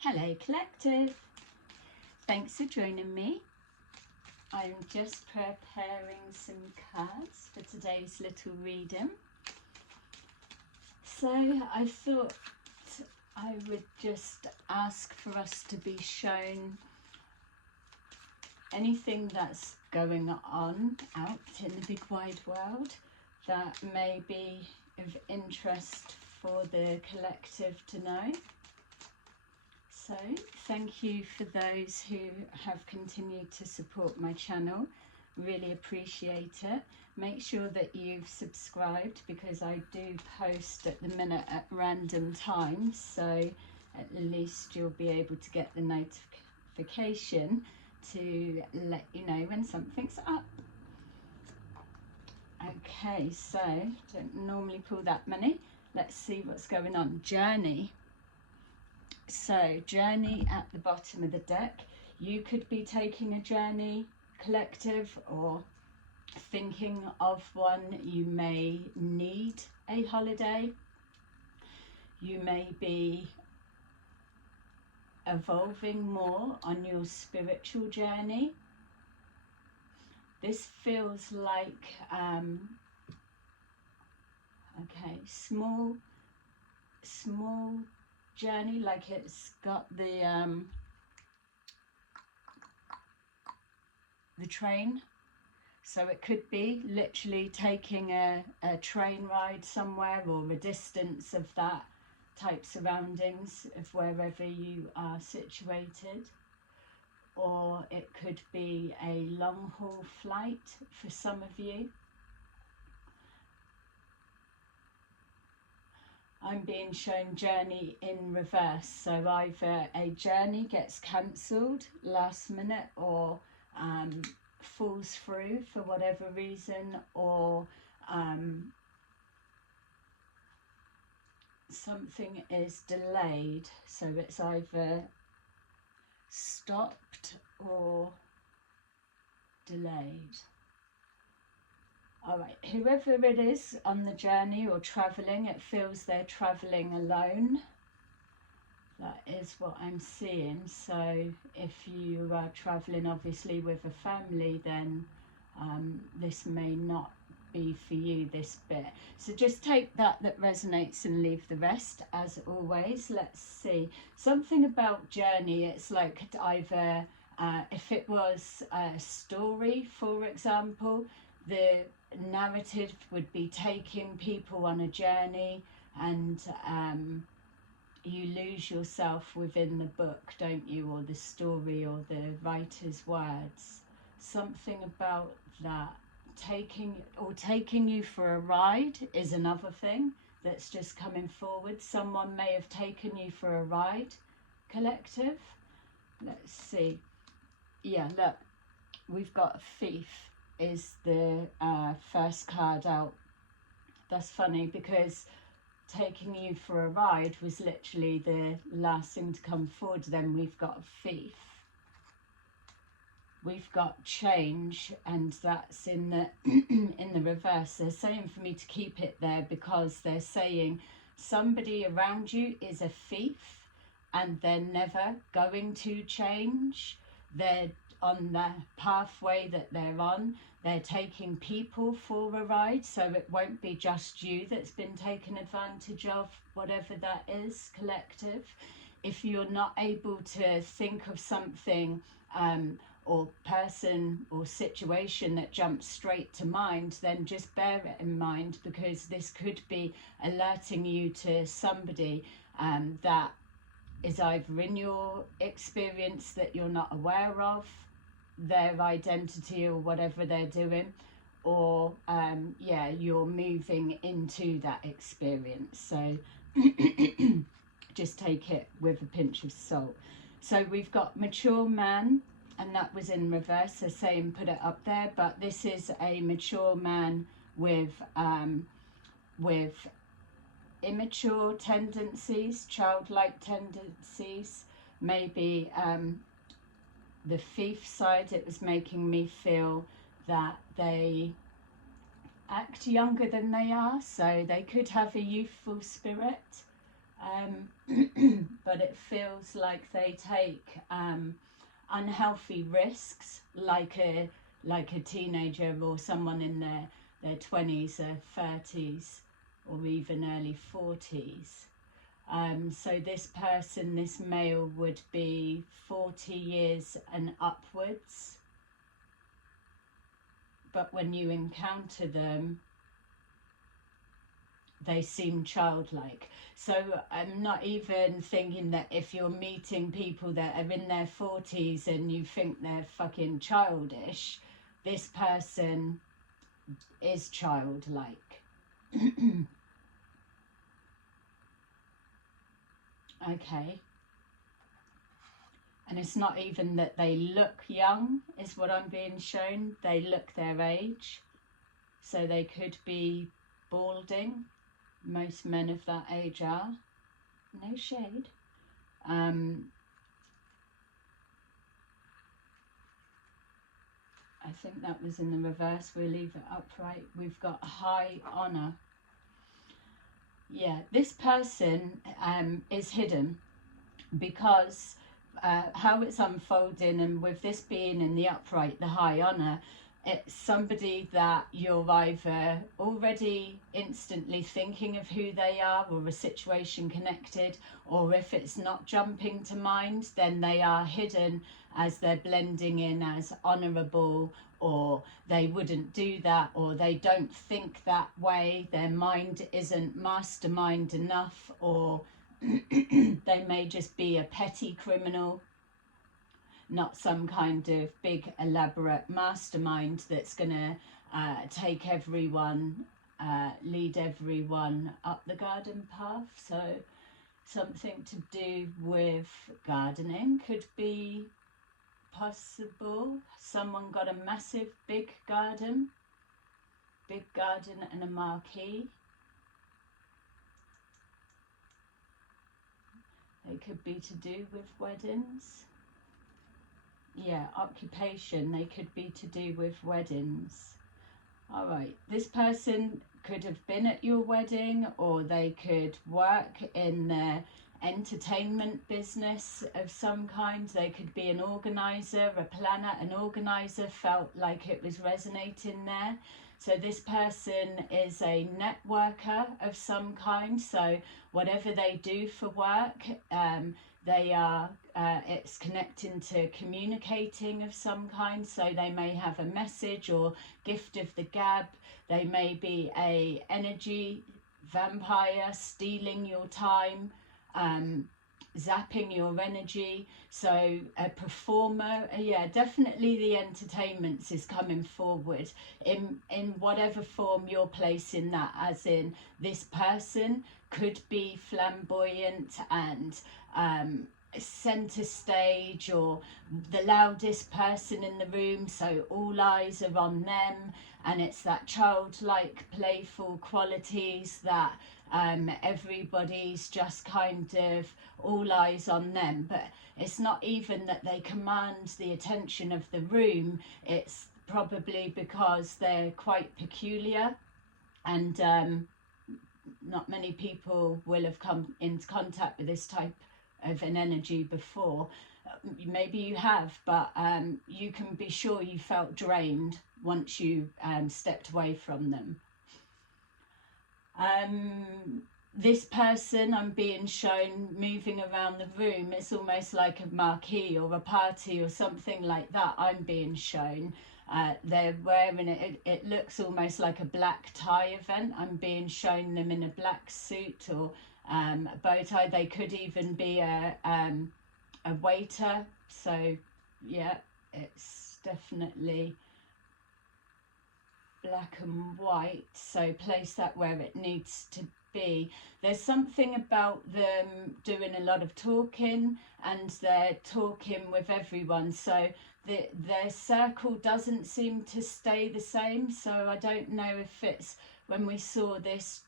Hello Collective, thanks for joining me. I'm just preparing some cards for today's little reading. So I thought I would just ask for us to be shown anything that's going on out in the big wide world that may be of interest for the collective to know. So thank you for those who have continued to support my channel, really appreciate it. Make sure that you've subscribed because I do post at the minute at random times, so at least you'll be able to get the notification to let you know when something's up. Okay, so don't normally pull that many. Let's see what's going on. Journey. So journey at the bottom of the deck. You could be taking a journey, collective, or thinking of one. You may need a holiday. You may be evolving more on your spiritual journey. This feels like okay, small journey, like it's got the train, so it could be literally taking a train ride somewhere, or a distance of that type surroundings of wherever you are situated, or it could be a long haul flight for some of you. I'm being shown journey in reverse, so either a journey gets cancelled last minute, or falls through for whatever reason, or something is delayed, so it's either stopped or delayed. All right, whoever it is on the journey or travelling, it feels they're travelling alone. That is what I'm seeing. So if you are travelling obviously with a family, then this may not be for you, this bit. So just take that resonates and leave the rest, as always. Let's see. Something about journey, it's like either, if it was a story, for example, the narrative would be taking people on a journey, and you lose yourself within the book, don't you, or the story, or the writer's words. Something about that. Taking you for a ride is another thing that's just coming forward. Someone may have taken you for a ride, collective. Let's see. Yeah, look, we've got a thief is the first card out. That's funny because taking you for a ride was literally the last thing to come forward. Then we've got a thief. We've got change, and that's in the in the reverse. They're saying for me to keep it there because they're saying somebody around you is a thief and they're never going to change. They're on the pathway that they're on. They're taking people for a ride, so it won't be just you that's been taken advantage of, whatever that is, collective. If you're not able to think of something or person or situation that jumps straight to mind, then just bear it in mind, because this could be alerting you to somebody that is either in your experience that you're not aware of, their identity or whatever they're doing, or yeah, you're moving into that experience. So just take it with a pinch of salt. So we've got mature man, and that was in reverse, so saying put it up there, but this is a mature man with immature tendencies, childlike tendencies. Maybe the thief side, it was making me feel that they act younger than they are, so they could have a youthful spirit. But it feels like they take unhealthy risks, like a teenager or someone in their 20s or 30s or even early 40s. So this person, this male, would be 40 years and upwards. But when you encounter them, they seem childlike. So I'm not even thinking that if you're meeting people that are in their 40s and you think they're fucking childish, this person is childlike. Okay. And it's not even that they look young, is what I'm being shown. They look their age. So they could be balding. Most men of that age are. No shade. I think that was in the reverse. We'll leave it upright. We've got high honor. Yeah, this person is hidden because how it's unfolding, and with this being in the upright, the high honor, it's somebody that you're either already instantly thinking of who they are or a situation connected, or if it's not jumping to mind, then they are hidden as they're blending in as honorable, or they wouldn't do that, or they don't think that way, their mind isn't mastermind enough, or they may just be a petty criminal, not some kind of big elaborate mastermind that's going to take everyone, lead everyone up the garden path. So something to do with gardening could be possible. Someone got a massive big garden and a marquee. They could be to do with weddings. Yeah, occupation, they could be to do with weddings. All right, this person could have been at your wedding, or they could work in the entertainment business of some kind. They could be an organizer, a planner. An organizer felt like it was resonating there. So this person is a networker of some kind. So whatever they do for work, they are, it's connecting to communicating of some kind. So they may have a message or gift of the gab. They may be a energy vampire, stealing your time, zapping your energy. So a performer, yeah, definitely the entertainments is coming forward in whatever form you're placing that, as in this person could be flamboyant and center stage, or the loudest person in the room, so all eyes are on them, and it's that childlike playful qualities that everybody's just kind of all eyes on them. But it's not even that they command the attention of the room, it's probably because they're quite peculiar, and not many people will have come into contact with this type of an energy before. Maybe you have, but you can be sure you felt drained once you stepped away from them. This person I'm being shown moving around the room, it's almost like a marquee or a party or something like that. I'm being shown they're wearing it, it looks almost like a black tie event. I'm being shown them in a black suit or a bow tie. They could even be a waiter. So yeah, it's definitely black and white, so place that where it needs to be. There's something about them doing a lot of talking, and they're talking with everyone, so their circle doesn't seem to stay the same. So I don't know if it's when we saw this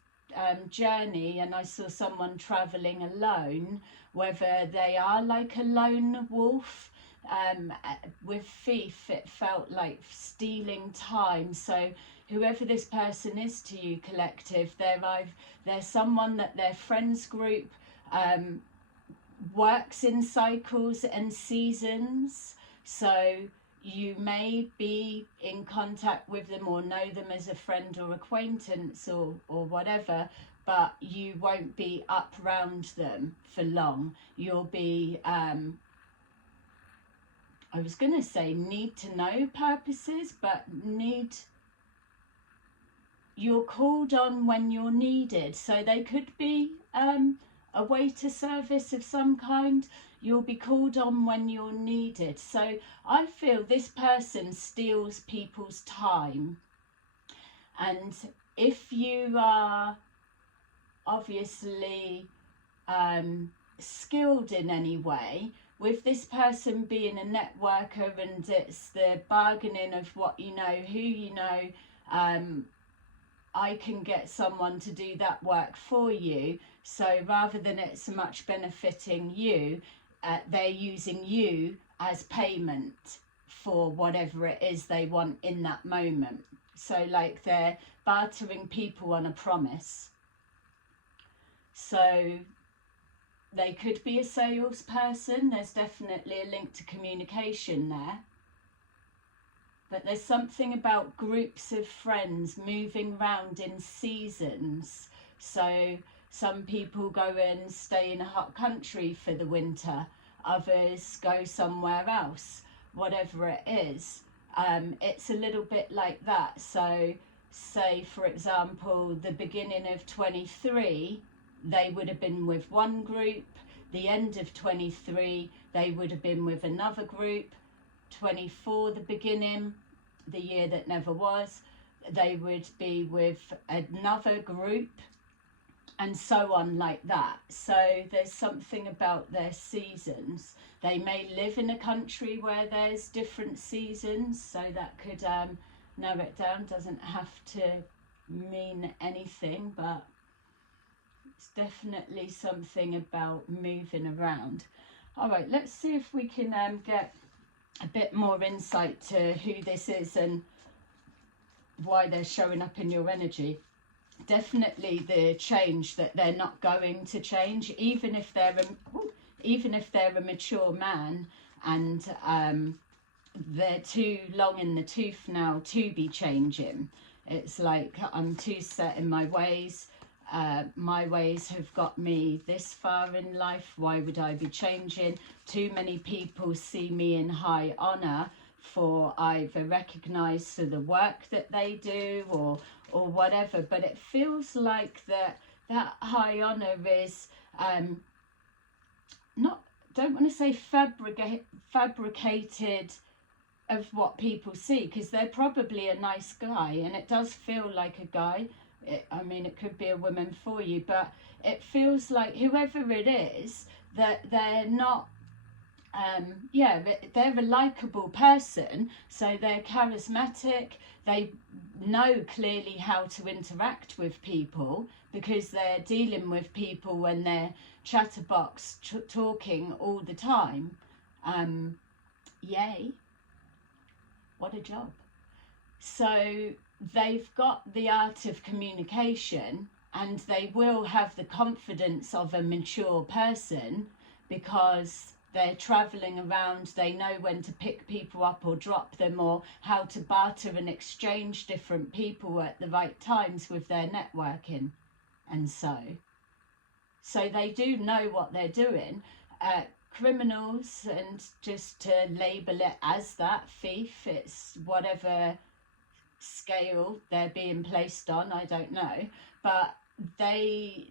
journey and I saw someone traveling alone, whether they are like a lone wolf. With thief, it felt like stealing time. So whoever this person is to you, collective, they're someone that their friends group works in cycles and seasons. So you may be in contact with them or know them as a friend or acquaintance or whatever, but you won't be up round them for long. You'll be, I was going to say need to know purposes, but you're called on when you're needed. So they could be a waiter service of some kind. You'll be called on when you're needed. So I feel this person steals people's time. And if you are obviously skilled in any way, with this person being a networker and it's the bargaining of what you know, who you know, I can get someone to do that work for you. So rather than it so much benefiting you, they're using you as payment for whatever it is they want in that moment. So like they're bartering people on a promise. So they could be a salesperson. There's definitely a link to communication there. But there's something about groups of friends moving around in seasons. So some people go and stay in a hot country for the winter. Others go somewhere else, whatever it is. It's a little bit like that. So say, for example, the beginning of 23, they would have been with one group. The end of 23, they would have been with another group. 24, the beginning, the year that never was, they would be with another group, and so on like that. So there's something about their seasons. They may live in a country where there's different seasons, so that could narrow it down. Doesn't have to mean anything, but it's definitely something about moving around. All right, let's see if we can get a bit more insight to who this is and why they're showing up in your energy. Definitely the change that they're not going to change, even if they're a mature man and they're too long in the tooth now to be changing. It's like, I'm too set in my ways. My ways have got me this far in life. Why would I be changing? Too many people see me in high honor for either recognize for the work that they do or whatever. But it feels like that high honor is don't want to say fabricated of what people see, because they're probably a nice guy and it does feel like a guy. I mean, it could be a woman for you, but it feels like whoever it is, that they're not, they're a likable person, so they're charismatic, they know clearly how to interact with people because they're dealing with people when they're chatterbox talking all the time. Yay, what a job. So they've got the art of communication and they will have the confidence of a mature person because they're traveling around. They know when to pick people up or drop them, or how to barter and exchange different people at the right times with their networking. And so they do know what they're doing. Criminals, and just to label it as that, thief, it's whatever scale they're being placed on, I don't know, but they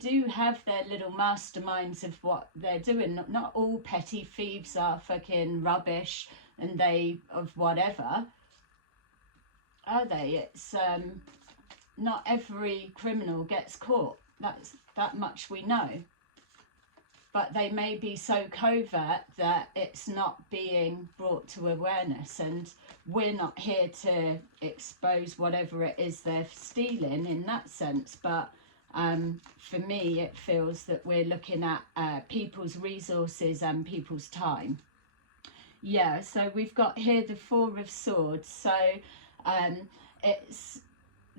do have their little masterminds of what they're doing. Not all petty thieves are fucking rubbish and they of whatever, are they? It's not every criminal gets caught, that much we know, but they may be so covert that it's not being brought to awareness, and we're not here to expose whatever it is they're stealing in that sense. But for me, it feels that we're looking at people's resources and people's time. Yeah, so we've got here the Four of Swords. So it's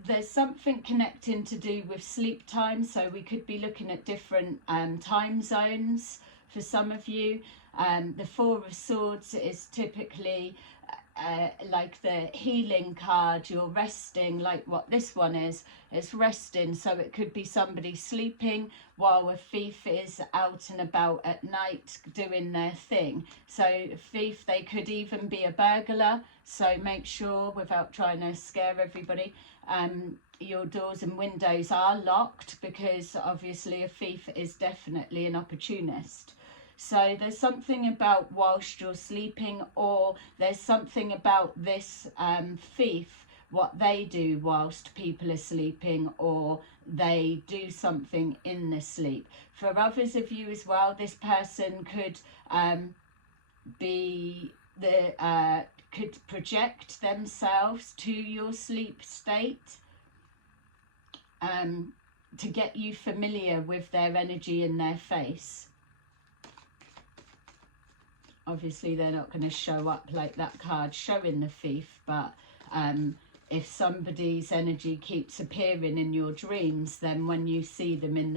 there's something connecting to do with sleep time, so we could be looking at different time zones for some of you. The Four of Swords is typically like the healing card. You're resting, like what this one is. It's resting, so it could be somebody sleeping while a thief is out and about at night doing their thing. So a thief, they could even be a burglar, so make sure, without trying to scare everybody, your doors and windows are locked, because obviously a thief is definitely an opportunist. So there's something about whilst you're sleeping, or there's something about this thief, what they do whilst people are sleeping, or they do something in the sleep. For others of you as well, this person could could project themselves to your sleep state to get you familiar with their energy in their face. Obviously, they're not going to show up like that card showing the thief, but if somebody's energy keeps appearing in your dreams, then when you see them in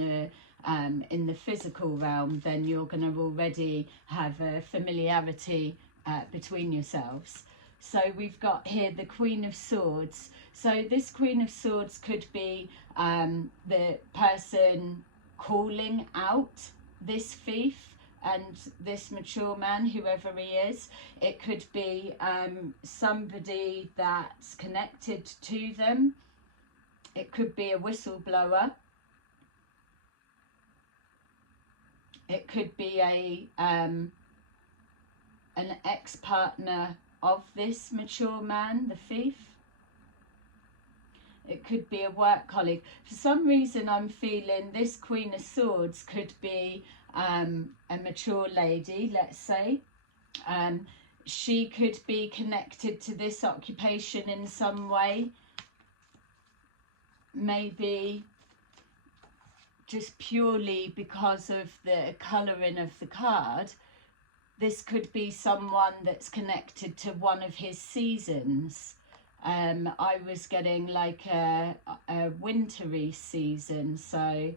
the physical realm, then you're going to already have a familiarity between yourselves. So we've got here the Queen of Swords. So this Queen of Swords could be the person calling out this thief and this mature man, whoever he is. It could be somebody that's connected to them. It could be a whistleblower. It could be an ex-partner of this mature man, the thief. It could be a work colleague. For some reason, I'm feeling this Queen of Swords could be a mature lady, let's say. She could be connected to this occupation in some way. Maybe just purely because of the colouring of the card. This could be someone that's connected to one of his seasons. I was getting like a wintry season, so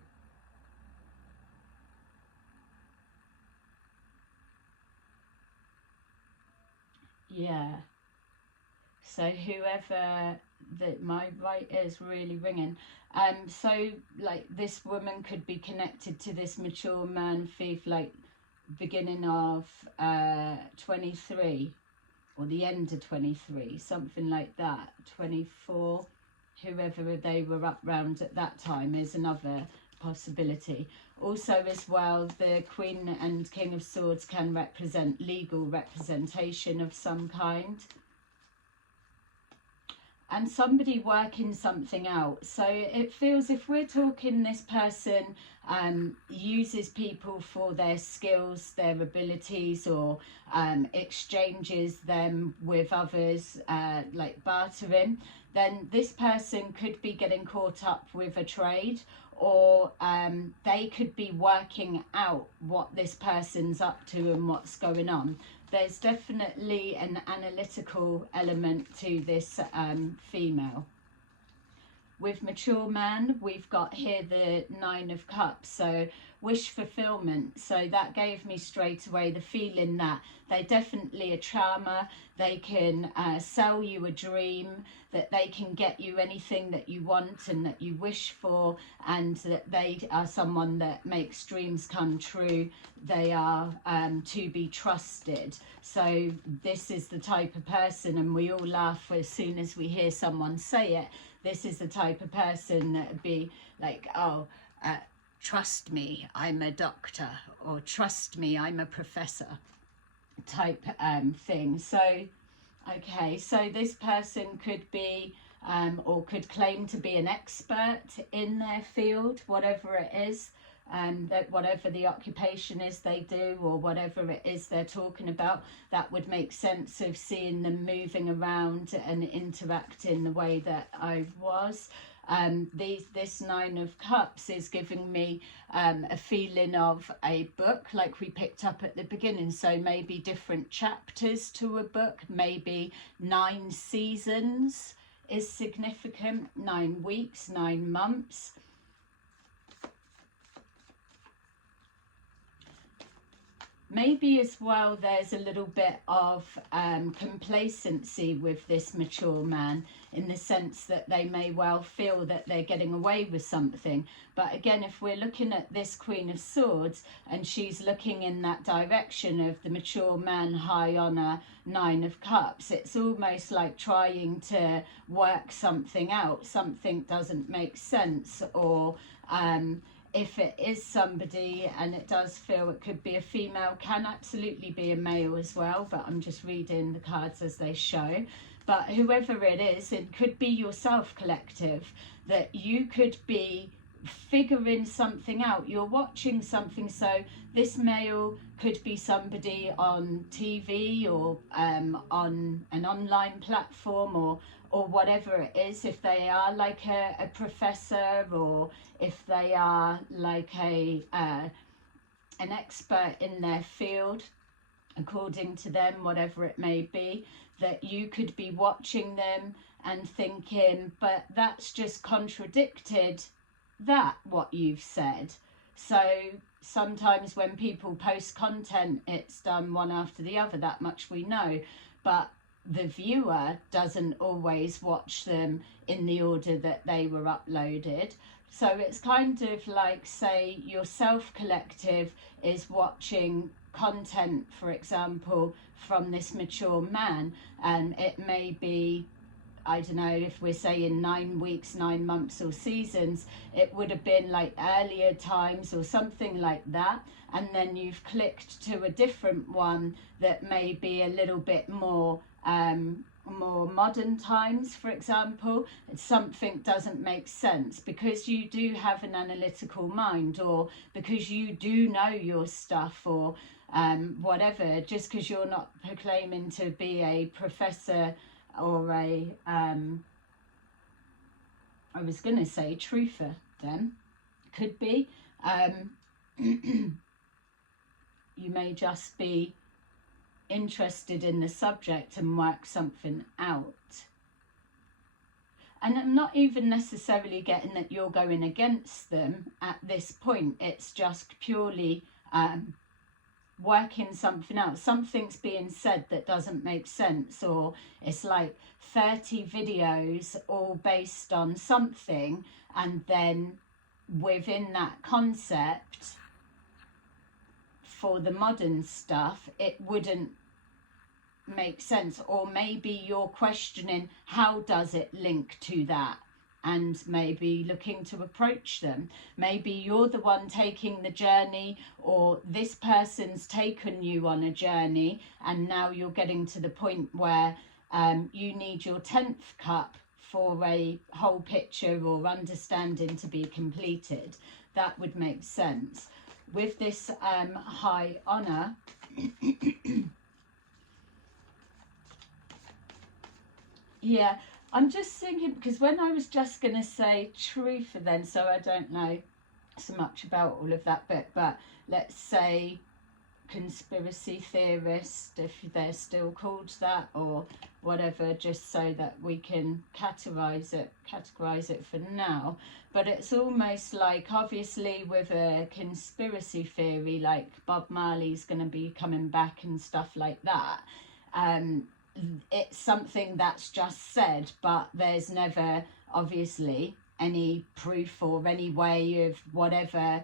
yeah. So whoever that, my right ear's really ringing. So like this woman could be connected to this mature man thief, like beginning of 23 or the end of 23, something like that. 24, whoever they were up round at that time is another possibility. Also as well, the Queen and King of Swords can represent legal representation of some kind. And somebody working something out. So it feels, if we're talking this person uses people for their skills, their abilities, or exchanges them with others, like bartering, then this person could be getting caught up with a trade, or they could be working out what this person's up to and what's going on. There's definitely an analytical element to this female. With mature man, we've got here the Nine of Cups, so wish fulfillment. So that gave me straight away the feeling that they're definitely a charmer. They can sell you a dream, that they can get you anything that you want and that you wish for, and that they are someone that makes dreams come true. They are to be trusted. So this is the type of person, and we all laugh as soon as we hear someone say it. This is the type of person that would be like, oh, trust me, I'm a doctor, or trust me, I'm a professor type thing. So, okay, so this person could be or could claim to be an expert in their field, whatever it is, that whatever the occupation is they do, or whatever it is they're talking about, that would make sense of seeing them moving around and interacting the way that I was. This Nine of Cups is giving me a feeling of a book, like we picked up at the beginning. So maybe different chapters to a book, maybe 9 seasons is significant, 9 weeks, 9 months. Maybe as well there's a little bit of complacency with this mature man, in the sense that they may well feel that they're getting away with something. But again, if we're looking at this Queen of Swords and she's looking in that direction of the mature man, high on a 9 of Cups, it's almost like trying to work something out. Something doesn't make sense, or if it is somebody, and it does feel it could be a female, can absolutely be a male as well, but I'm just reading the cards as they show. But whoever it is, it could be yourself, collective, that you could be figuring something out. You're watching something, so this male could be somebody on TV or on an online platform, or whatever it is, if they are like a professor, or if they are like an expert in their field, according to them, whatever it may be, that you could be watching them and thinking, but that's just contradicted what you've said. So sometimes when people post content, it's done one after the other, that much we know, but the viewer doesn't always watch them in the order that they were uploaded. So it's kind of like, say yourself, collective, is watching content, for example, from this mature man, and it may be, I don't know, if we're saying 9 weeks, 9 months or seasons, it would have been like earlier times or something like that, and then you've clicked to a different one that may be a little bit more modern times, for example. Something doesn't make sense because you do have an analytical mind, or because you do know your stuff, or whatever. Just because you're not proclaiming to be a professor or a I was going to say truther, then could be you may just be interested in the subject and work something out. And I'm not even necessarily getting that you're going against them at this point. It's just purely working something out. Something's being said that doesn't make sense, or it's like 30 videos all based on something, and then within that concept, for the modern stuff, it wouldn't make sense. Or maybe you're questioning, how does it link to that, and maybe looking to approach them. Maybe you're the one taking the journey, or this person's taken you on a journey, and now you're getting to the point where you need your 10th cup for a whole picture or understanding to be completed. That would make sense. With this high honor, yeah, I'm just thinking, because when I was just going to say truther then, so I don't know so much about all of that bit, but let's say conspiracy theorist, if they're still called that, or whatever, just so that we can categorize it for now. But it's almost like, obviously with a conspiracy theory, like Bob Marley's going to be coming back and stuff like that, it's something that's just said, but there's never obviously any proof or any way of whatever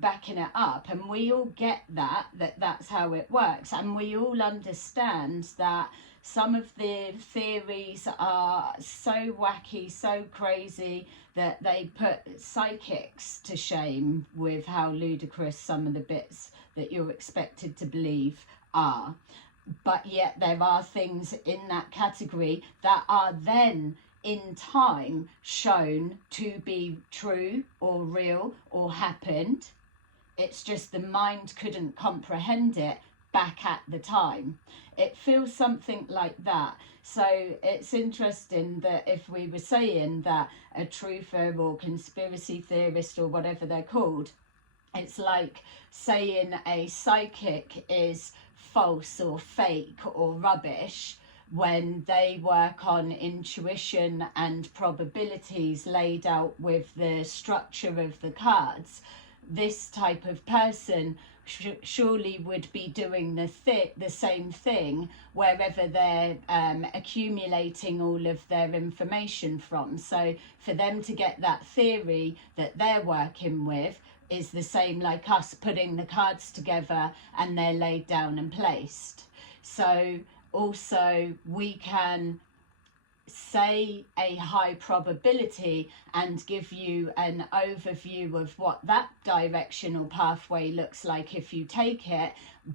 backing it up. And we all get that's how it works, and we all understand that some of the theories are so wacky, so crazy, that they put psychics to shame with how ludicrous some of the bits that you're expected to believe are. But yet there are things in that category that are then in time shown to be true or real or happened. It's just the mind couldn't comprehend it back at the time. It feels something like that. So it's interesting that if we were saying that a truther or conspiracy theorist or whatever they're called, it's like saying a psychic is false or fake or rubbish, when they work on intuition and probabilities laid out with the structure of the cards, this type of person surely would be doing the same thing wherever they're accumulating all of their information from. So for them to get that theory that they're working with is the same like us putting the cards together and they're laid down and placed. So also we can say a high probability and give you an overview of what that directional pathway looks like if you take it,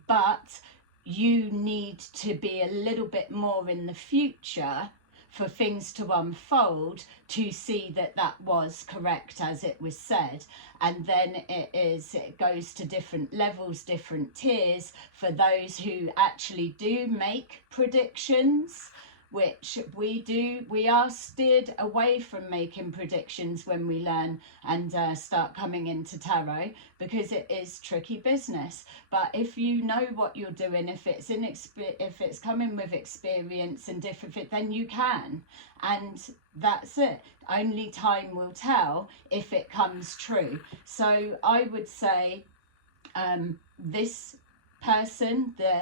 but you need to be a little bit more in the future for things to unfold to see that that was correct as it was said. And then it goes to different levels, different tiers for those who actually do make predictions, which we are steered away from making predictions when we learn and start coming into tarot, because it is tricky business. But if you know what you're doing, if it's coming with experience and different, then you can, and that's it. Only time will tell if it comes true. So I would say this person, the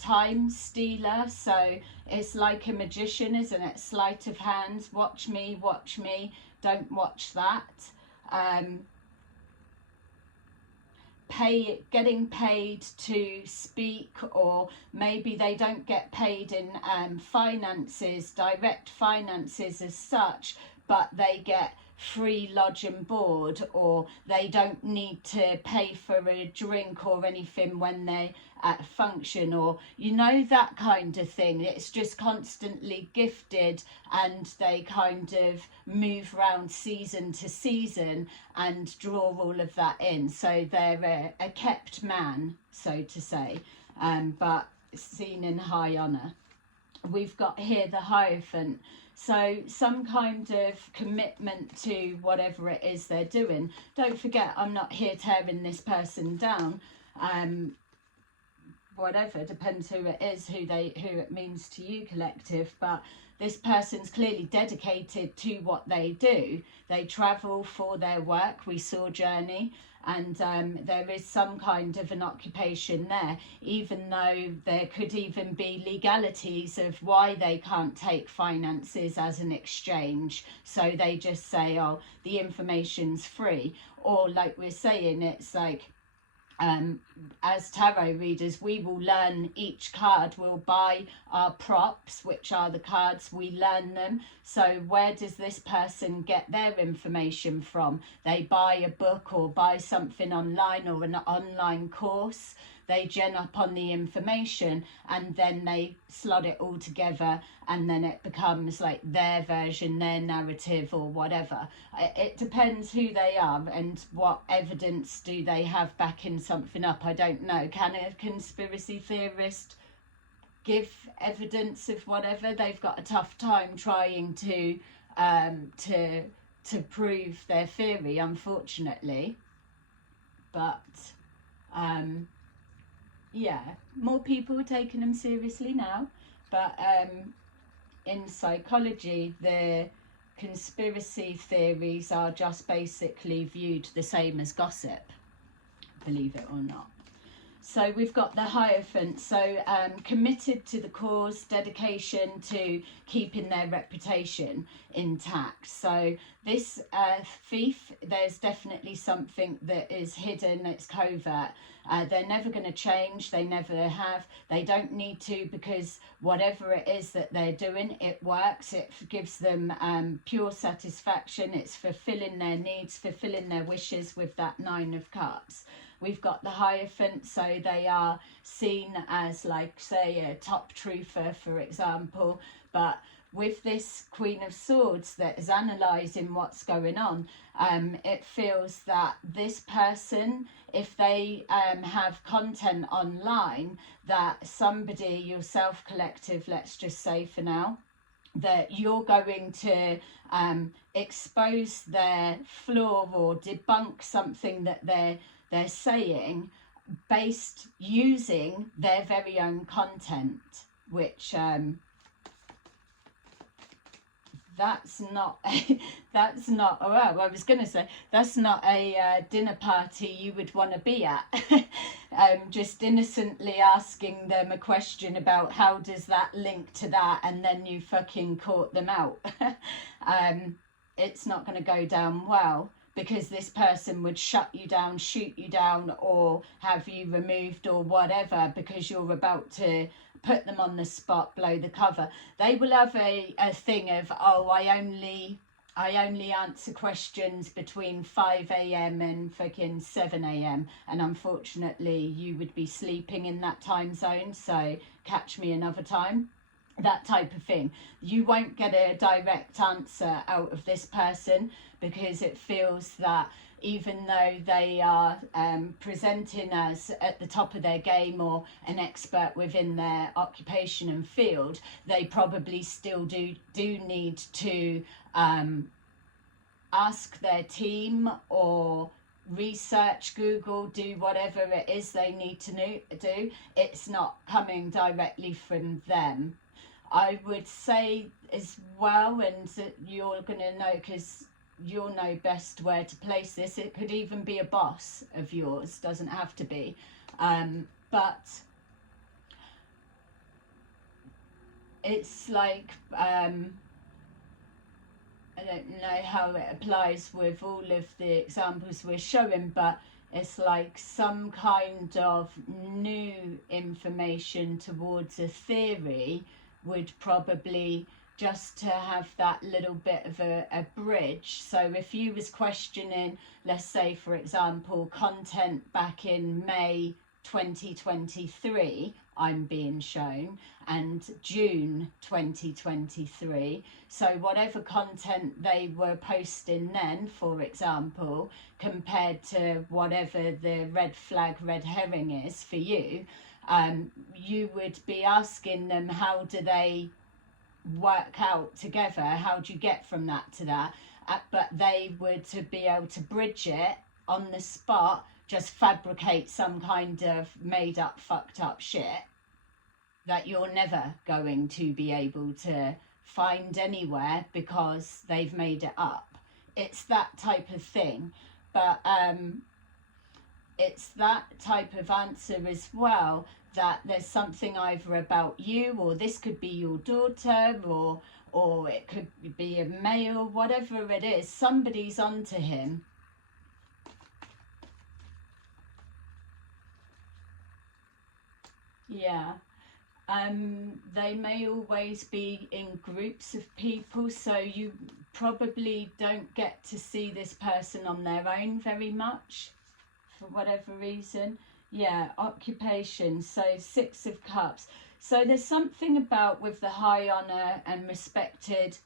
time stealer, so it's like a magician, isn't it? Sleight of hand, watch me, don't watch that. Getting paid to speak, or maybe they don't get paid in finances, direct finances as such, but they get free lodge and board, or they don't need to pay for a drink or anything when they at a function, or you know, that kind of thing. It's just constantly gifted, and they kind of move around season to season and draw all of that in. So they're a kept man, so to say, but seen in high honour. We've got here the Hierophant. So some kind of commitment to whatever it is they're doing. Don't forget, I'm not here tearing this person down. Whatever, depends who it is, who it means to you, collective. But this person's clearly dedicated to what they do. They travel for their work. We saw journey. And there is some kind of an occupation there, even though there could even be legalities of why they can't take finances as an exchange. So they just say, oh, the information's free. Or like we're saying, it's like, as tarot readers, we will learn each card. We'll buy our props, which are the cards, we learn them. So where does this person get their information from? They buy a book or buy something online or an online course. They gen up on the information and then they slot it all together, and then it becomes like their version, their narrative or whatever. It depends who they are and what evidence do they have backing something up. I don't know. Can a conspiracy theorist give evidence of whatever? They've got a tough time trying to prove their theory, unfortunately. But yeah, more people are taking them seriously now. But in psychology, the conspiracy theories are just basically viewed the same as gossip, believe it or not. So we've got the Hierophant, so committed to the cause, dedication to keeping their reputation intact. So this thief, there's definitely something that is hidden, it's covert. They're never going to change, they never have, they don't need to, because whatever it is that they're doing, it works, it gives them pure satisfaction, it's fulfilling their needs, fulfilling their wishes with that Nine of Cups. We've got the Hierophant, so they are seen as, like, say, a top truther, for example. But with this Queen of Swords that is analysing what's going on, it feels that this person, if they have content online that somebody, yourself, collective, let's just say for now, that you're going to expose their flaw or debunk something that they're saying based using their very own content, which that's not a, that's not, oh, well, I was going to say, that's not a dinner party you would want to be at. Just innocently asking them a question about how does that link to that, and then you fucking caught them out. It's not going to go down well, because this person would shut you down, shoot you down, or have you removed or whatever, because you're about to put them on the spot, blow the cover. They will have a thing of, oh, I only answer questions between 5 a.m. and fucking 7 a.m. and unfortunately you would be sleeping in that time zone, so catch me another time. That type of thing. You won't get a direct answer out of this person, because it feels that even though they are presenting as at the top of their game or an expert within their occupation and field, they probably still do need to ask their team or research, Google, do whatever it is they need to do. It's not coming directly from them. I would say as well, and you're going to know because you'll know best where to place this, it could even be a boss of yours, doesn't have to be, but it's like, I don't know how it applies with all of the examples we're showing, but it's like some kind of new information towards a theory would probably just to have that little bit of a bridge. So if you was questioning, let's say for example, content back in May 2023, I'm being shown, and June 2023, so whatever content they were posting then, for example, compared to whatever the red flag, red herring is for you, you would be asking them, how do they work out together, how do you get from that to that, but they would, to be able to bridge it on the spot, just fabricate some kind of made up, fucked up shit that you're never going to be able to find anywhere because they've made it up. It's that type of thing, but it's that type of answer as well, that there's something either about you, or this could be your daughter, or it could be a male, whatever it is, somebody's onto him. Yeah. They may always be in groups of people, so you probably don't get to see this person on their own very much for whatever reason. Yeah, occupation, so 6 of Cups. So there's something about with the high honour and respected,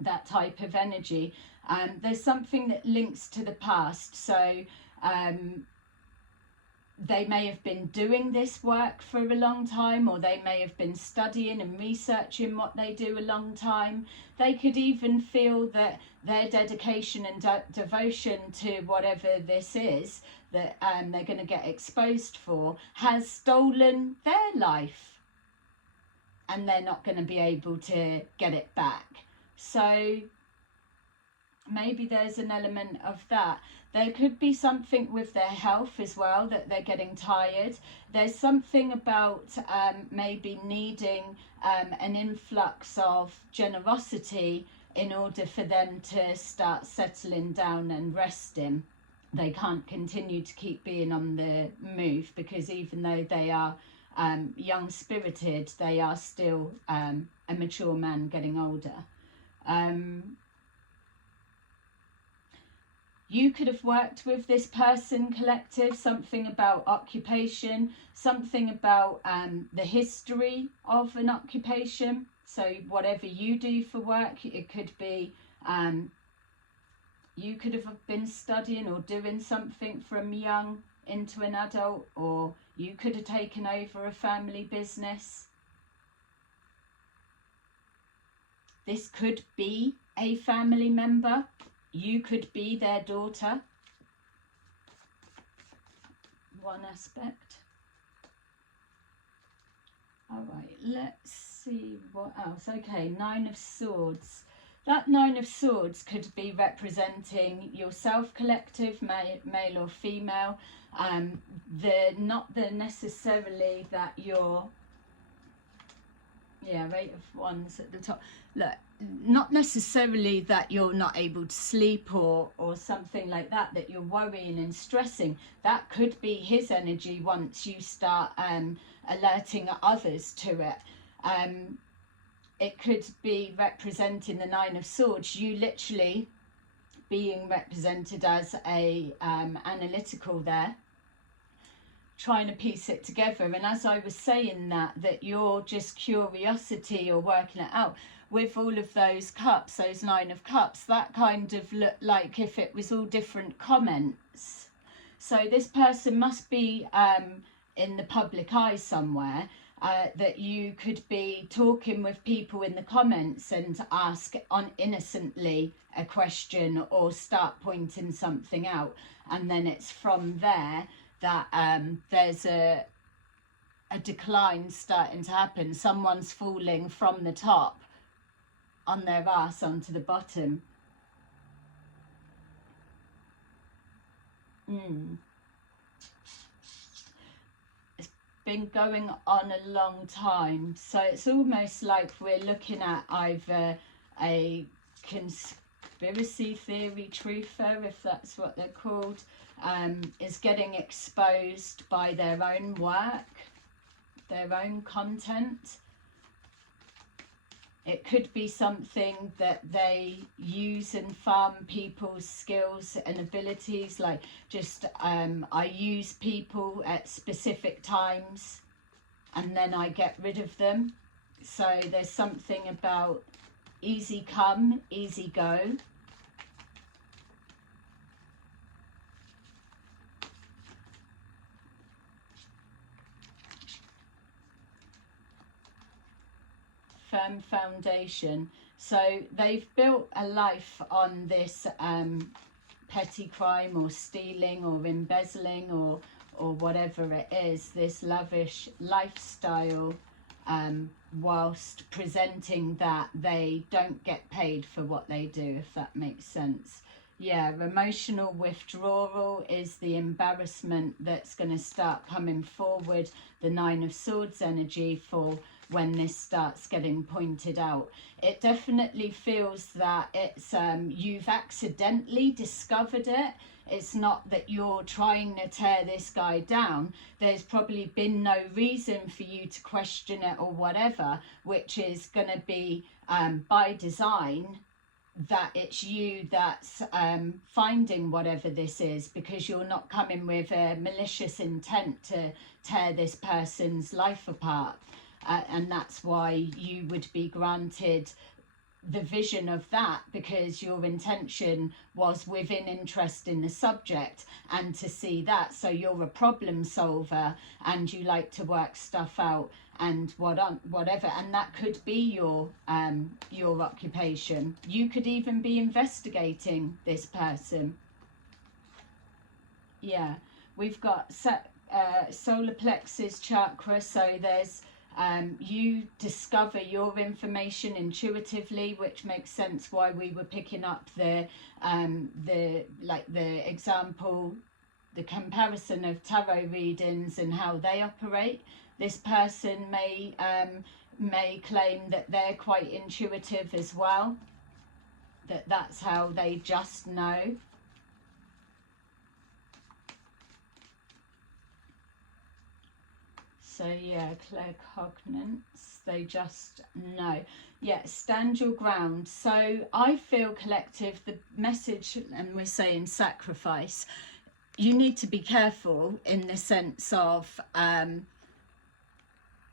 that type of energy. There's something that links to the past. So they may have been doing this work for a long time, or they may have been studying and researching what they do a long time. They could even feel that their dedication and devotion to whatever this is that they're going to get exposed for has stolen their life, and they're not going to be able to get it back. So maybe there's an element of that. There could be something with their health as well, that they're getting tired. There's something about maybe needing an influx of generosity in order for them to start settling down and resting. They can't continue to keep being on the move, because even though they are young-spirited, they are still a mature man getting older. You could have worked with this person, collective, something about occupation, something about the history of an occupation. So whatever you do for work, it could be, you could have been studying or doing something from young into an adult, or you could have taken over a family business. This could be a family member. You could be their daughter. One aspect. All right, let's see what else. Okay, 9 of Swords. That Nine of Swords could be representing yourself, collective, male or female. Not the necessarily that you're, yeah, Eight of Wands at the top. Look, not necessarily that you're not able to sleep or something like that, that you're worrying and stressing. That could be his energy once you start alerting others to it. It could be representing the Nine of Swords, you literally being represented as a analytical there, trying to piece it together. And as I was saying that you're just curiosity or working it out, with all of those cups, those Nine of Cups, that kind of looked like if it was all different comments. So this person must be in the public eye somewhere, that you could be talking with people in the comments and ask innocently a question or start pointing something out, and then it's from there that there's a decline starting to happen. Someone's falling from the top on their ass onto the bottom. Been going on a long time, so it's almost like we're looking at either a conspiracy theory truther, if that's what they're called, is getting exposed by their own work, their own content. It could be something that they use and farm people's skills and abilities, like just I use people at specific times and then I get rid of them. So there's something about easy come, easy go. Firm foundation. So they've built a life on this petty crime or stealing or embezzling or whatever it is, this lavish lifestyle, whilst presenting that they don't get paid for what they do, if that makes sense. Yeah, emotional withdrawal is the embarrassment that's going to start coming forward, the Nine of Swords energy, for when this starts getting pointed out. It definitely feels that it's you've accidentally discovered it. It's not that you're trying to tear this guy down. There's probably been no reason for you to question it or whatever, which is going to be by design, that it's you that's finding whatever this is, because you're not coming with a malicious intent to tear this person's life apart. And that's why you would be granted the vision of that, because your intention was within interest in the subject and to see that. So you're a problem solver and you like to work stuff out and whatever, and that could be your occupation. You could even be investigating this person. Yeah, we've got solar plexus chakra, so there's you discover your information intuitively, which makes sense why we were picking up the example, the comparison of tarot readings and how they operate. This person may claim that they're quite intuitive as well, that's how they just know. So yeah, claircognizance, they just know. Yeah, stand your ground. So I feel, collective, the message, and we're saying sacrifice, you need to be careful in the sense of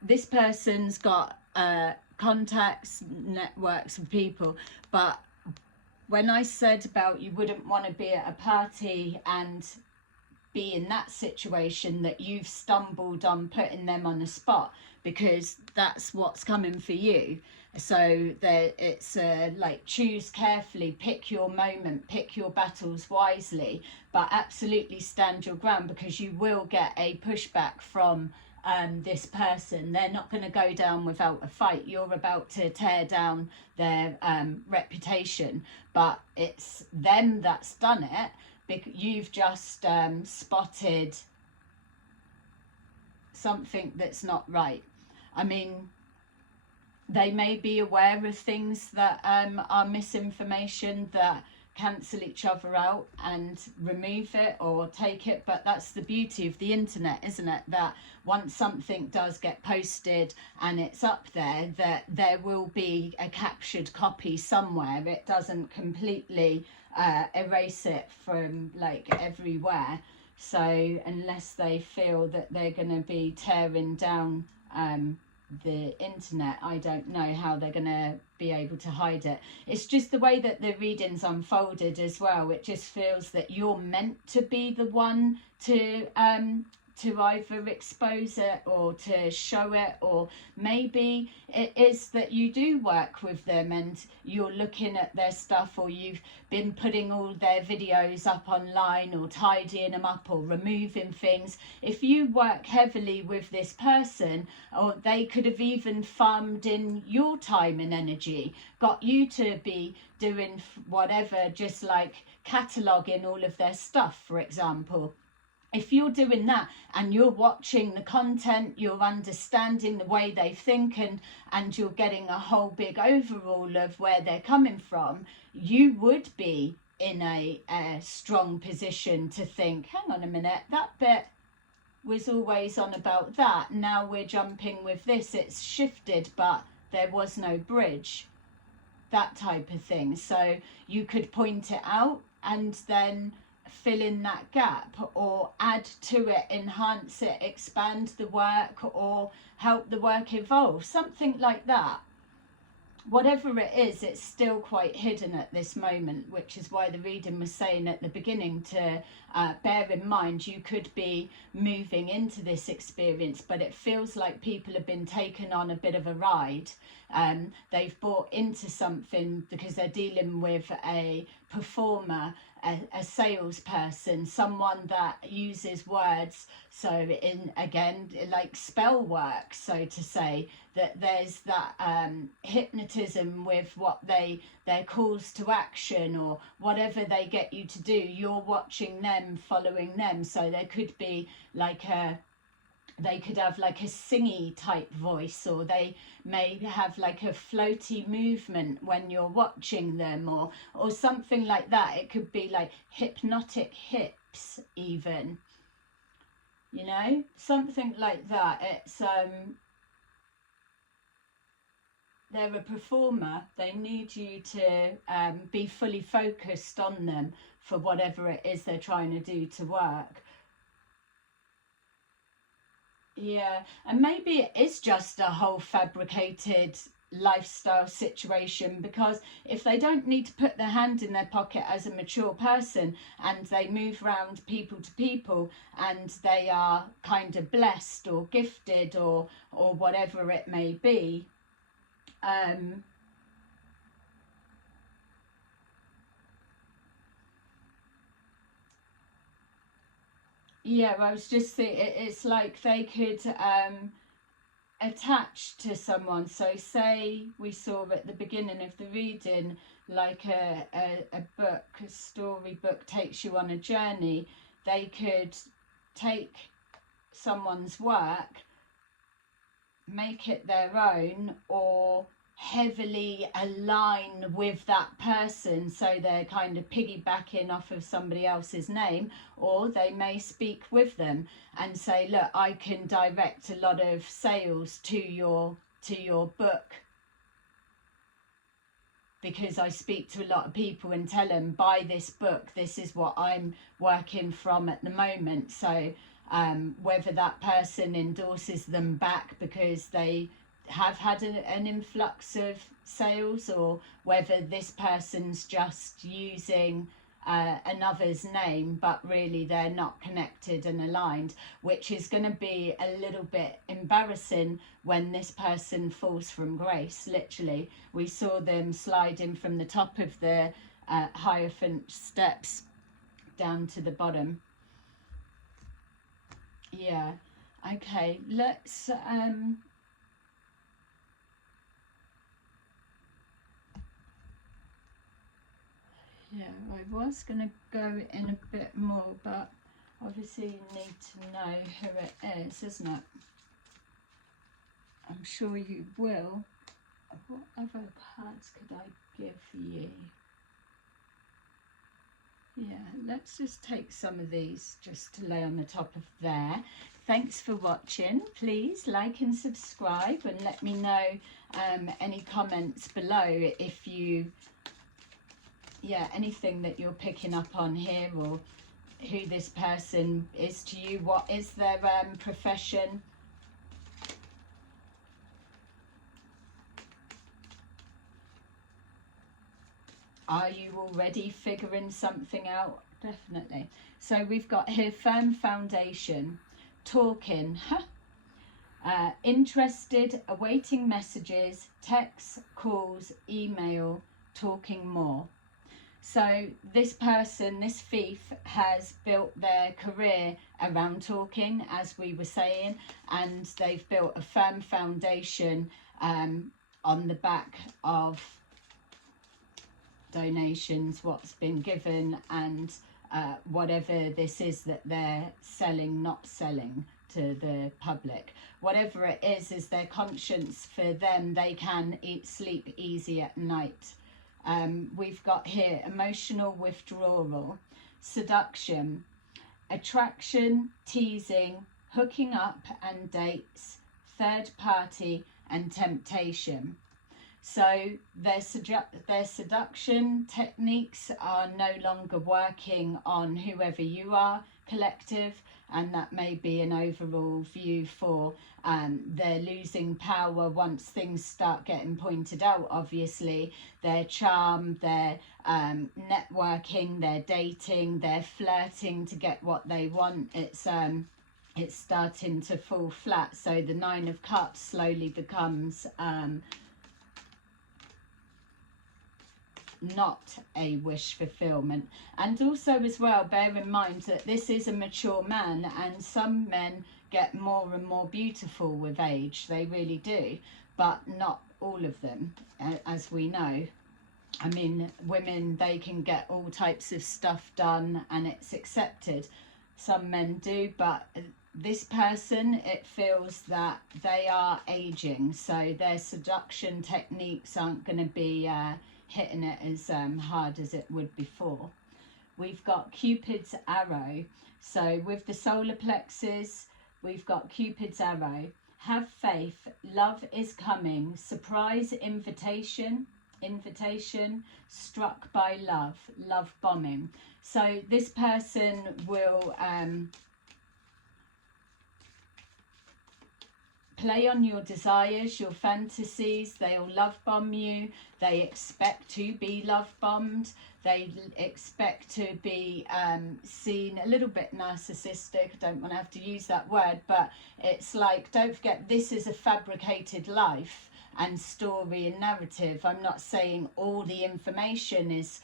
this person's got contacts, networks with people, but when I said about you wouldn't want to be at a party and be in that situation, that you've stumbled on putting them on the spot, because that's what's coming for you. So it's like, choose carefully, pick your moment, pick your battles wisely, but absolutely stand your ground, because you will get a pushback from this person. They're not going to go down without a fight. You're about to tear down their reputation, but it's them that's done it, because you've just spotted something that's not right. I mean, they may be aware of things that are misinformation, that cancel each other out and remove it or take it, but that's the beauty of the internet, isn't it? That once something does get posted and it's up there, that there will be a captured copy somewhere. It doesn't completely erase it from like everywhere. So unless they feel that they're going to be tearing down the internet, I don't know how they're going to be able to hide it. It's just the way that the readings unfolded as well. It just feels that you're meant to be the one to either expose it or to show it, or maybe it is that you do work with them and you're looking at their stuff, or you've been putting all their videos up online or tidying them up or removing things. If you work heavily with this person, or they could have even farmed in your time and energy, got you to be doing whatever, just like cataloguing all of their stuff, for example. If you're doing that and you're watching the content, you're understanding the way they think, and you're getting a whole big overall of where they're coming from, you would be in a strong position to think, hang on a minute, that bit was always on about that. Now we're jumping with this, it's shifted, but there was no bridge. That type of thing. So you could point it out and then fill in that gap, or add to it, enhance it, expand the work, or help the work evolve, something like that. Whatever it is, it's still quite hidden at this moment, which is why the reading was saying at the beginning to bear in mind you could be moving into this experience, but it feels like people have been taken on a bit of a ride. They've bought into something because they're dealing with a performer, a salesperson, someone that uses words, so in, again, like spell work, so to say, that there's that hypnotism with what their calls to action, or whatever they get you to do, you're watching them, following them. So there could be like they could have like a singy type voice, or they may have like a floaty movement when you're watching them, or something like that. It could be like hypnotic hips even, you know, something like that. It's they're a performer. They need you to be fully focused on them for whatever it is they're trying to do to work. Yeah, and maybe it is just a whole fabricated lifestyle situation, because if they don't need to put their hand in their pocket as a mature person, and they move around people to people, and they are kind of blessed or gifted or whatever it may be, yeah, I was just thinking, it's like they could attach to someone. So say we saw at the beginning of the reading, like a book, a storybook takes you on a journey. They could take someone's work, make it their own, or heavily align with that person, so they're kind of piggybacking off of somebody else's name. Or they may speak with them and say, look, I can direct a lot of sales to your book, because I speak to a lot of people and tell them, buy this book, this is what I'm working from at the moment. So whether that person endorses them back because they have had an influx of sales, or whether this person's just using another's name, but really they're not connected and aligned, which is going to be a little bit embarrassing when this person falls from grace. Literally, we saw them sliding from the top of the Hierophant steps down to the bottom. Yeah. Okay, let's yeah, I was going to go in a bit more, but obviously you need to know who it is, isn't it? I'm sure you will. What other cards could I give you? Yeah, let's just take some of these just to lay on the top of there. Thanks for watching. Please like and subscribe, and let me know any comments below if you, yeah, anything that you're picking up on here, or who this person is to you. What is their profession? Are you already figuring something out? Definitely. So we've got here firm foundation, talking, interested, awaiting messages, texts, calls, email, talking more. So this person, this thief, has built their career around talking, as we were saying, and they've built a firm foundation on the back of donations, what's been given, and whatever this is that they're selling, not selling to the public. Whatever it is their conscience. For them, they can sleep easy at night. We've got here emotional withdrawal, seduction, attraction, teasing, hooking up and dates, third party, and temptation. So their seduction techniques are no longer working on whoever you are, collective, and that may be an overall view for they're losing power once things start getting pointed out. Obviously, their charm, their networking, their dating, their flirting to get what they want, it's starting to fall flat. So the 9 of Cups slowly becomes not a wish fulfillment. And also as well, bear in mind that this is a mature man, and some men get more and more beautiful with age. They really do, but not all of them, as we know. I mean, women, they can get all types of stuff done and it's accepted. Some men do, but this person, it feels that they are aging, so their seduction techniques aren't going to be hitting it as hard as it would before. We've got Cupid's arrow. So with the solar plexus, we've got Cupid's arrow. Have faith, love is coming, surprise invitation, struck by love, love bombing. So this person will play on your desires, your fantasies. They'll love bomb you. They expect to be love bombed. They expect to be seen a little bit narcissistic. I don't want to have to use that word, but it's like, don't forget, this is a fabricated life and story and narrative. I'm not saying all the information is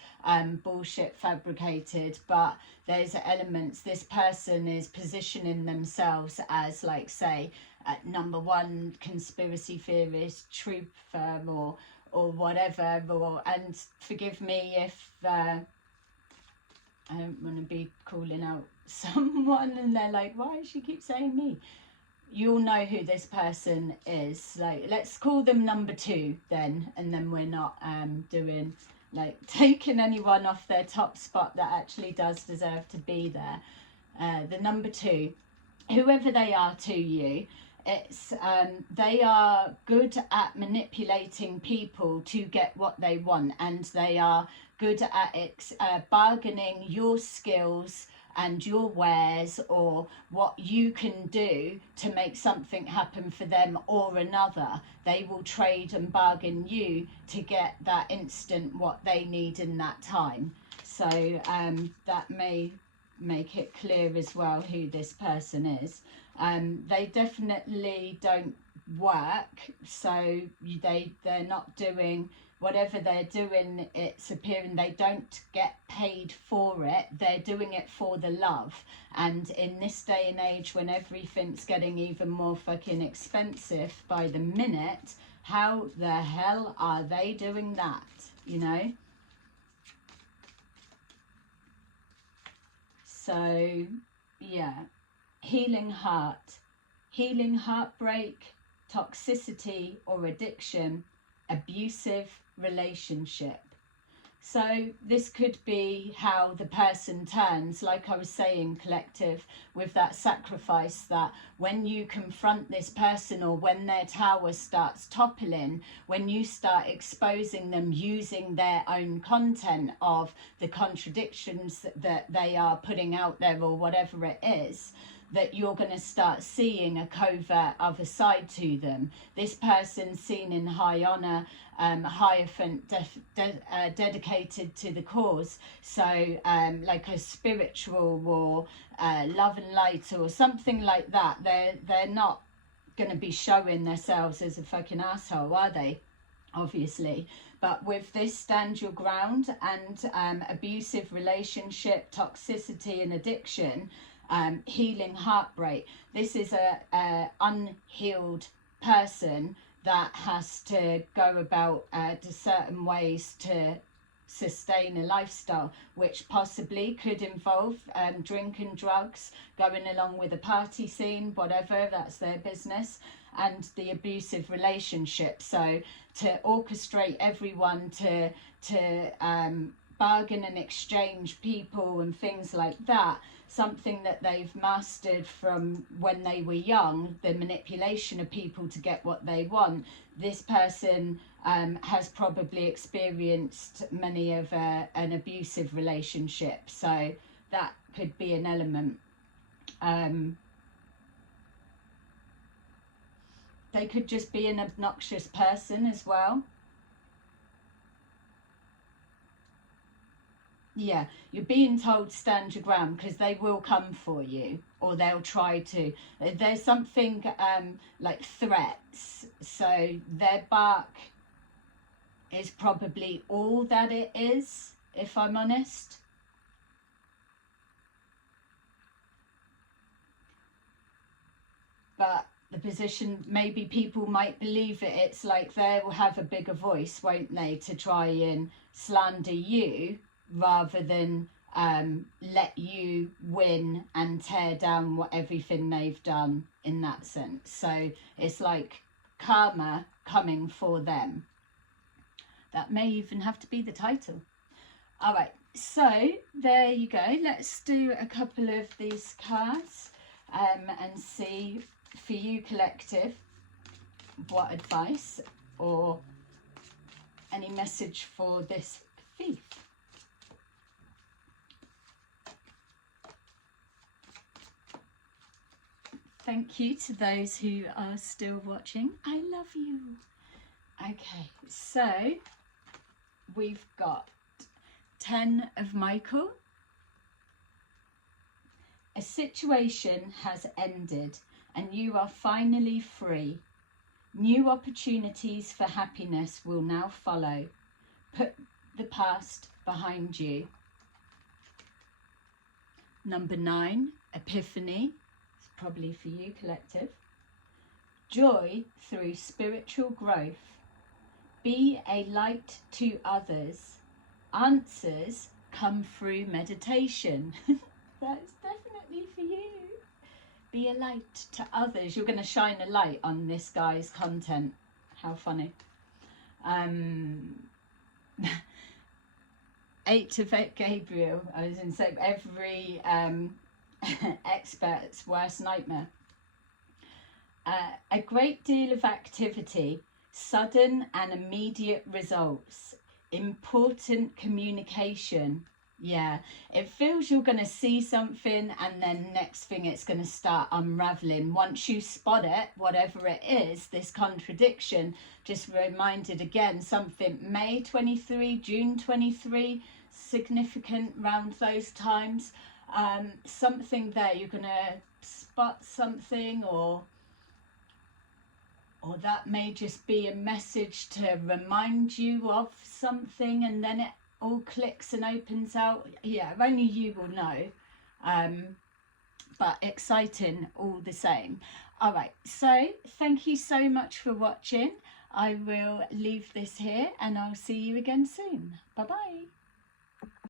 bullshit fabricated, but there's elements. This person is positioning themselves as, like, say, #1 conspiracy theorist, truther, or whatever. And forgive me if I don't want to be calling out someone and they're like, why does she keep saying me? You'll know who this person is. Like, let's call them #2 then, and then we're not doing, like, taking anyone off their top spot that actually does deserve to be there. The #2, whoever they are to you, it's they are good at manipulating people to get what they want, and they are good at bargaining your skills and your wares, or what you can do to make something happen for them or another. They will trade and bargain you to get that instant what they need in that time. So that may make it clear as well who this person is. They definitely don't work, so they're not doing whatever they're doing. It's appearing they don't get paid for it. They're doing it for the love. And in this day and age, when everything's getting even more fucking expensive by the minute, how the hell are they doing that, you know? So yeah, healing heart, healing heartbreak, toxicity or addiction, abusive relationship. So this could be how the person turns, like I was saying, collective, with that sacrifice, that when you confront this person, or when their tower starts toppling, when you start exposing them using their own content of the contradictions that they are putting out there, or whatever it is, that you're going to start seeing a covert other side to them. This person seen in high honor, hierophant, dedicated to the cause. So like a spiritual, or love and light, or something like that. They're not going to be showing themselves as a fucking asshole, are they? Obviously. But with this stand your ground and abusive relationship, toxicity and addiction, healing heartbreak, this is a unhealed person that has to go about certain ways to sustain a lifestyle, which possibly could involve drink and drugs, going along with a party scene, whatever, that's their business, and the abusive relationship. So to orchestrate everyone to bargain and exchange people and things like that, something that they've mastered from when they were young, the manipulation of people to get what they want. This person has probably experienced many of an abusive relationship, so that could be an element. They could just be an obnoxious person as well. Yeah, you're being told stand your ground, because they will come for you, or they'll try to. There's something like threats, so their bark is probably all that it is, if I'm honest. But the position, maybe people might believe it, it's like they'll have a bigger voice, won't they, to try and slander you, rather than let you win and tear down everything they've done in that sense. So it's like karma coming for them. That may even have to be the title. All right, so there you go. Let's do a couple of these cards and see for you, collective, what advice or any message for this thief. Thank you to those who are still watching. I love you. Okay, so we've got 10 of Michael. A situation has ended and you are finally free. New opportunities for happiness will now follow. Put the past behind you. Number 9, Epiphany. It's probably for you, collective. Joy through spiritual growth. Be a light to others. Answers come through meditation. That's definitely for you. Be a light to others. You're going to shine a light on this guy's content. How funny. 8 of Gabriel. I was going to say every expert's worst nightmare. A great deal of activity. Sudden and immediate results. Important communication. Yeah, it feels you're going to see something and then next thing it's going to start unraveling. Once you spot it, whatever it is, this contradiction, just reminded again, something May 23, June 23, significant around those times. Something there, you're going to spot something, or or that may just be a message to remind you of something, and then it all clicks and opens out. Yeah, only you will know, but exciting all the same. All right, so thank you so much for watching. I will leave this here and I'll see you again soon. Bye bye.